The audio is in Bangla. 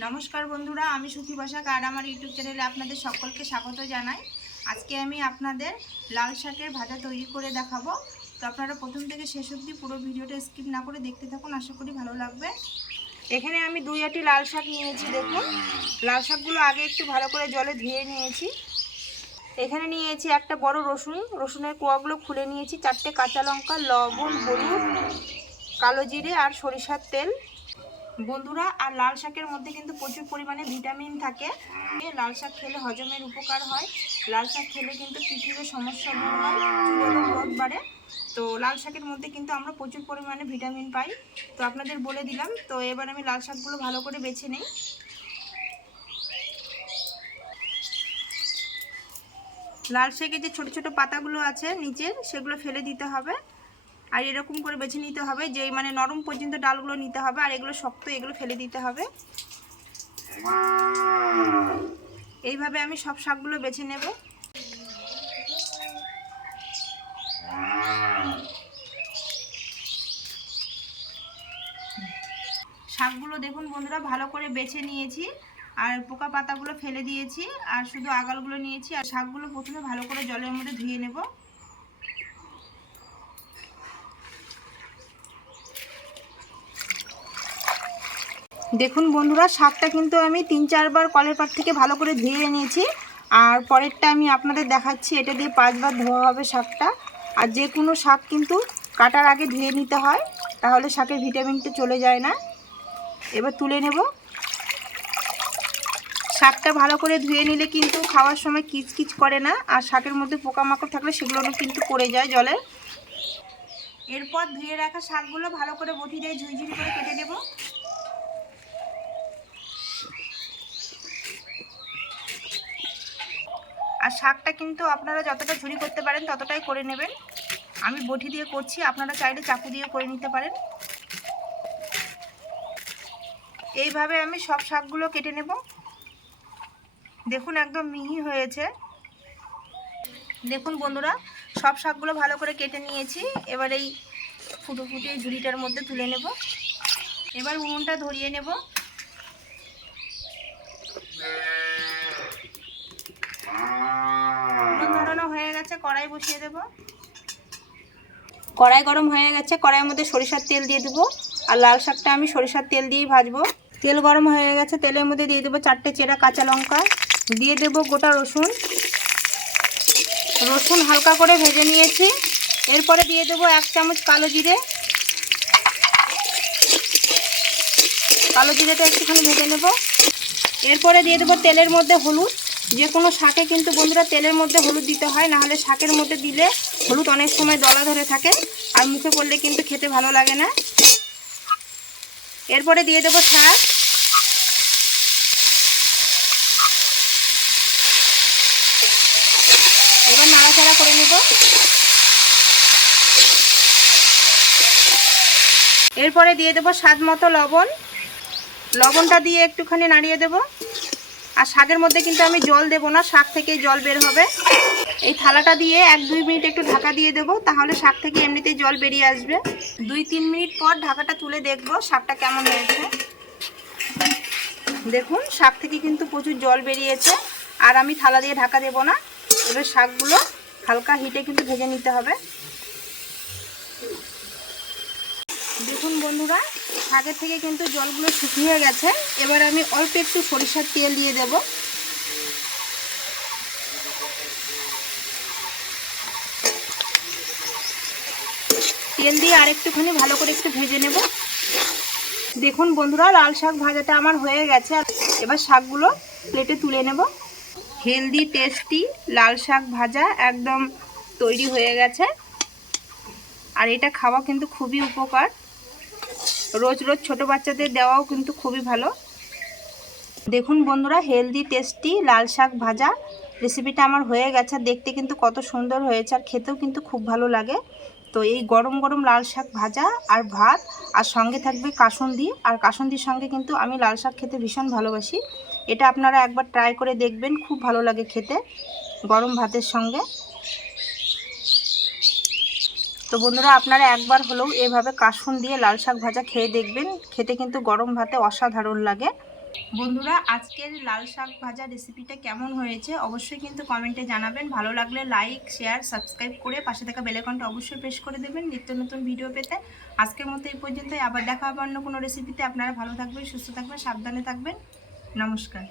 নমস্কার বন্ধুরা, আমি সুখী বসাক আর আমার ইউটিউব চ্যানেলে আপনাদের সকলকে স্বাগত জানাই। আজকে আমি আপনাদের লাল শাকের ভাজা তৈরি করে দেখাবো। তো আপনারা প্রথম থেকে শেষ অবধি পুরো ভিডিওটা স্কিপ না করে দেখতে থাকুন, আশা করি ভালো লাগবে। এখানে আমি দুই আটি লাল শাক নিয়েছি, দেখুন। লাল শাকগুলো আগে একটু ভালো করে জলে ধুয়ে নিয়েছি। এখানে নিয়েছি একটা বড় রসুন। রসুনের কোয়াগুলো খুলে নিয়েছি, চারটে কাঁচা লঙ্কা, লবণ, হলুদ, কালো জিরে আর সরিষার তেল। বন্ধুরা, আর লাল শাকের মধ্যে কিন্তু প্রচুর পরিমাণে ভিটামিন থাকে। লাল শাক খেলে হজমের উপকার হয়। লাল শাক খেলে কিন্তু পৃথিবীর সমস্যা দূর হয়, চুলেরও বাড়ে। তো লাল শাকের মধ্যে কিন্তু আমরা প্রচুর পরিমাণে ভিটামিন পাই। তো আপনাদের বলে দিলাম, তো এবার আমি লাল শাকগুলো ভালো করে বেছে নিই। লাল শাকের যে ছোট ছোট পাতাগুলো আছে নিচের সেগুলো ফেলে দিতে হবে। আর এরকম করে বেছে নিতে হবে যে মানে নরম পর্যন্ত ডালগুলো নিতে হবে, আর এগুলো শক্ত এগুলো ফেলে দিতে হবে। এইভাবে আমি সব শাকগুলো বেছে নেব। শাকগুলো দেখুন বন্ধুরা, ভালো করে বেছে নিয়েছি, আর পোকা পাতাগুলো ফেলে দিয়েছি, আর শুধু আগালগুলো নিয়েছি, আর শাকগুলো প্রথমে ভালো করে জলের মধ্যে ধুয়ে নেব। দেখুন বন্ধুরা, শাকটা কিন্তু আমি তিন চারবার কলের পাট থেকে ভালো করে ধুয়ে নিয়েছি আর পরেরটা আমি আপনাদের দেখাচ্ছি, এটা দিয়ে পাঁচবার ধোয়া হবে শাকটা। আর যে কোনো শাক কিন্তু কাটার আগে ধুয়ে নিতে হয়, তাহলে শাকের ভিটামিনটা চলে যায় না। এবার তুলে নেব। শাকটা ভালো করে ধুয়ে নিলে কিন্তু খাওয়ার সময় কিচকিচ করে না, আর শাকের মধ্যে পোকামাকড় থাকলে সেগুলো কিন্তু পড়ে যায় জলে। এরপর ধুয়ে রাখা শাকগুলো ভালো করে বটি দিয়ে ঝুড়ঝুড়ি করে কেটে দেবো শাকটা কিন্তু আপনারা যতটা ঝুরি করতে পারেন ততটাই করে নেবেন। আমি বটি দিয়ে করছি, আপনারা চাইলে চাকু দিয়ে করে নিতে পারেন। এইভাবে আমি সব শাকগুলো কেটে নেব। দেখুন একদম মিহি হয়েছে। দেখুন বন্ধুরা, সব শাকগুলো ভালো করে কেটে নিয়েছি। এবার এই ফুটো ফুটে এই ঝুড়িটার মধ্যে তুলে নেব। এবার উনুনটা ধরিয়ে নেব। উনুন ধরানো হয়ে গেছে কড়াই বসিয়ে দেব। কড়াই গরম হয়ে গেছে কড়াইয়ের মধ্যে সরিষার তেল দিয়ে দেবো। আর লাল শাকটা আমি সরিষার তেল দিয়েই ভাজবো। তেল গরম হয়ে গেছে তেলের মধ্যে দিয়ে দেবো চারটে চেরা কাঁচা লঙ্কা। দিয়ে দেবো গোটা রসুন। রসুন হালকা করে ভেজে নিয়েছি। এরপরে দিয়ে দেবো এক চামচ কালো জিরে। কালো জিরেটা একটুখানি ভেজে নেব। এরপরে দিয়ে দেবো তেলের মধ্যে হলুদ। যে কোনো শাকে কিন্তু বন্ধুরা তেলের মধ্যে হলুদ দিতে হয়, নাহলে শাকের মধ্যে দিলে হলুদ অনেক সময় দলা ধরে থাকে, আর মুখে পড়লে কিন্তু খেতে ভালো লাগে না। এরপরে দিয়ে দেবো শাক এবার নাড়াচাড়া করে নেব। এরপরে দিয়ে দেবো স্বাদ মতো লবণ। লবণটা দিয়ে একটুখানি নাড়িয়ে দেব। আর শাকের মধ্যে কিন্তু আমি জল দেব না, শাক থেকেই জল বের হবে। এই থালাটা দিয়ে এক দুই মিনিট একটু ঢাকা দিয়ে দেবো, তাহলে শাক থেকে এমনিতেই জল বেরিয়ে আসবে। দুই তিন মিনিট পর ঢাকাটা তুলে দেখব শাকটা কেমন হয়েছে। দেখুন, শাক থেকে কিন্তু প্রচুর জল বেরিয়েছে, আর আমি থালা দিয়ে ঢাকা দেব না। এবার শাকগুলো হালকা হিটে কিন্তু ভেজে নিতে হবে। দেখুন বন্ধুরা শাকের থেকে কিন্তু জলগুলো শুকিয়ে গেছে। এবার আমি অল্প একটু সরিষার তেল দিয়ে দেব। তেল দিয়ে আর একটুখানি ভালো করে একটু ভেজে নেব। দেখুন বন্ধুরা, লাল শাক ভাজাটা আমার হয়ে গেছে। এবার শাকগুলো প্লেটে তুলে নেব। হেলদি, টেস্টি লাল শাক ভাজা একদম তৈরি হয়ে গেছে। আর এটা খাওয়া কিন্তু খুবই উপকার। রোজ রোজ ছোট বাচ্চাদের দেওয়াও কিন্তু খুবই ভালো। দেখুন বন্ধুরা হেলদি টেস্টি লাল শাক ভাজা রেসিপিটা আমার হয়ে গেছে। দেখতে কিন্তু কত সুন্দর হয়েছে আর খেতেও কিন্তু খুব ভালো লাগে। তো এই গরম গরম লাল শাক ভাজা আর ভাত, আর সঙ্গে থাকবে কাসুন্দি। আর কাসুন্দির সঙ্গে কিন্তু আমি লাল শাক খেতে ভীষণ ভালোবাসি। এটা আপনারা একবার ট্রাই করে দেখবেন, খুব ভালো লাগে খেতে গরম ভাতের সঙ্গে। তো বন্ধুরা, আপনারা একবার হলেও এভাবে কাসুন দিয়ে লাল শাক ভাজা খেয়ে দেখবেন। খেতে কিন্তু গরম ভাতে অসাধারণ লাগে। বন্ধুরা, আজকের লাল শাক ভাজা রেসিপিটা কেমন হয়েছে অবশ্যই কিন্তু কমেন্টে জানাবেন। ভালো লাগলে লাইক শেয়ার সাবস্ক্রাইব করে পাশে থাকা বেলেকনটা অবশ্যই প্রেস করে দেবেন নিত্য নতুন ভিডিও পেতে। আজকের মতো এই পর্যন্তই। আবার দেখা হবে অন্য কোনো রেসিপিতে আপনারা ভালো থাকবেন, সুস্থ থাকবেন, সাবধানে থাকবেন। নমস্কার।